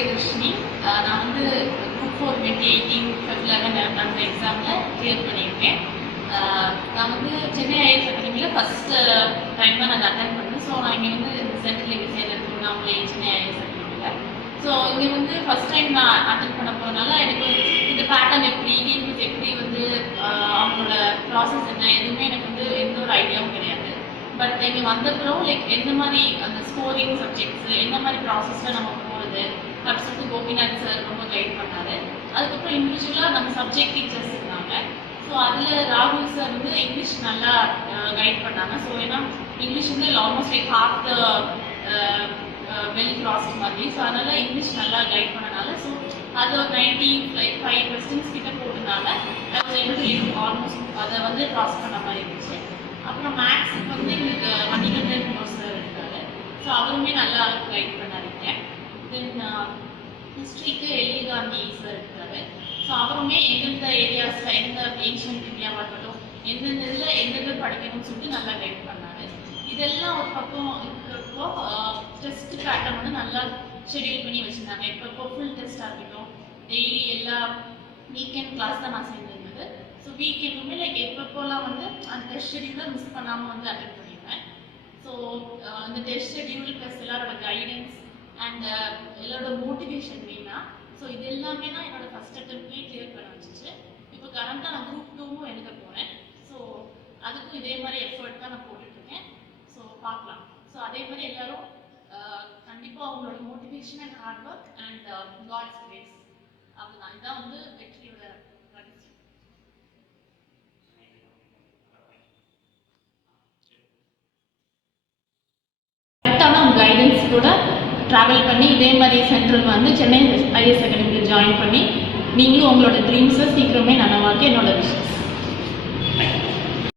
Priyadarshini. நான் வந்து group 4 2018 Feb 11 அந்த எக்ஸாமில் கிளியர் பண்ணியிருக்கேன். நான் வந்து சென்னை ஐஏஎஸ் அகாடமியில் ஃபஸ்ட் டைம் தான் நான் அட்டன் பண்ணேன். ஸோ நான் இங்கே வந்து சென்ட்ரல் லிமிட்ஸில் திருவண்ணாமலை சென்னை ஐஏஎஸ் அகாடமியில். ஸோ இங்கே வந்து ஃபஸ்ட் டைம் நான் அட்டன் பண்ண போகிறதுனால எனக்கு இந்த பேட்டர்ன் எப்படி டிஎன்பிஎஸ் எப்படி வந்து அவங்களோட ப்ராசஸ் என்ன எதுவுமே எனக்கு வந்து எந்த ஒரு ஐடியாவும் கிடையாது. பட் இங்கே வந்தப்பறம் லைக் எந்த மாதிரி அந்த ஸ்கோரிங் சப்ஜெக்ட்ஸு என்ன மாதிரி ப்ராசஸில் நம்ம போகிறது அப்படி சொல்லிட்டு கோபிநாத் சார் ரொம்ப கைட் பண்ணார். அதுக்கப்புறம் இண்டிவிஜுவலாக நம்ம சப்ஜெக்ட் டீச்சர்ஸ் இருந்தாங்க. ஸோ அதில் ராகுல் சார் வந்து இங்கிலீஷ் நல்லா கைட் பண்ணாங்க. ஸோ ஏன்னா இங்கிலீஷ் வந்து almost like half the well crossing மாதிரி. ஸோ அதனால் இங்கிலீஷ் நல்லா கைட் பண்ணனால ஸோ அது ஒரு 95 கொஸ்டின்ஸ் கிட்ட போட்டதுனால ஆல்மோஸ்ட் அதை வந்து கிராஸ் பண்ண மாதிரி இருந்துச்சு. அப்புறம் மேக்ஸுக்கு வந்து எங்களுக்கு மணிகண்டன் சார் இருக்காரு. ஸோ அவருமே நல்லா கைட் பண்ணாருங்க. தென் ஹிஸ்ட்ரிக்கு எல்ஏ காந்தி சார் இருக்காரு. ஸோ அவருமே எந்தெந்த ஏரியாஸில் எந்த ஏன்ஷியன்ட் இந்தியாவாக இருக்கட்டும் எந்தெந்த இதில் எந்தெந்த படிக்கணும்னு சொல்லிட்டு நல்லா கைட் பண்ணார். இதெல்லாம் ஒரு பக்கம் இருக்கிறப்போ டெஸ்ட் பேட்டர்ன் வந்து நல்லா ஷெடியூல் பண்ணி வச்சுருந்தாங்க. இப்போ ஃபுல் டெஸ்ட்டாக இருக்கட்டும் டெய்லி எல்லா வீக்கெண்ட் கிளாஸ் தான் நான் சேர்ந்துருந்தது. ஸோ வீக்கெண்டுமே லைக் எப்பப்போலாம் வந்து அந்த டெஸ்ட் ஷெடியூலை மிஸ் பண்ணாமல் வந்து அட்டென்ட் பண்ணிடுவேன். ஸோ அந்த டெஸ்ட் ஷெடியூல் ப்ளஸ் எல்லாரோட கைடன்ஸ் அண்ட் எல்லாரோட மோட்டிவேஷன் மெயினா. ஸோ இது எல்லாமே தான் என்னோட ஃபஸ்ட் அட்டெம்ப்ட்லேயே கிளியர் பண்ண வச்சுச்சு. இப்போ கரண்ட்டாக நான் குரூப் 2வும் எழுத போகிறேன். ஸோ அதுக்கும் இதே மாதிரி எஃபர்ட் தான் நான் போட்டுட்ருக்கேன். ஸோ பார்க்கலாம். ஸோ அதே மாதிரி எல்லோரும் கண்டிப்பாக அவங்களோட motivation and hard work and God's grace அதுதான் இதுதான் வந்து வெற்றியோட ரகசியம். கரெக்டான கைடன்ஸ் கூட ட்ராவல் பண்ணி இதே மாதிரி சென்ட்ரல் வந்து சென்னை ஐஏஎஸ் அகாடமியில் ஜாயின் பண்ணி நீங்களும் உங்களோட ட்ரீம்ஸை சீக்கிரமே நனவாக்க என்னோட விஷஸ்.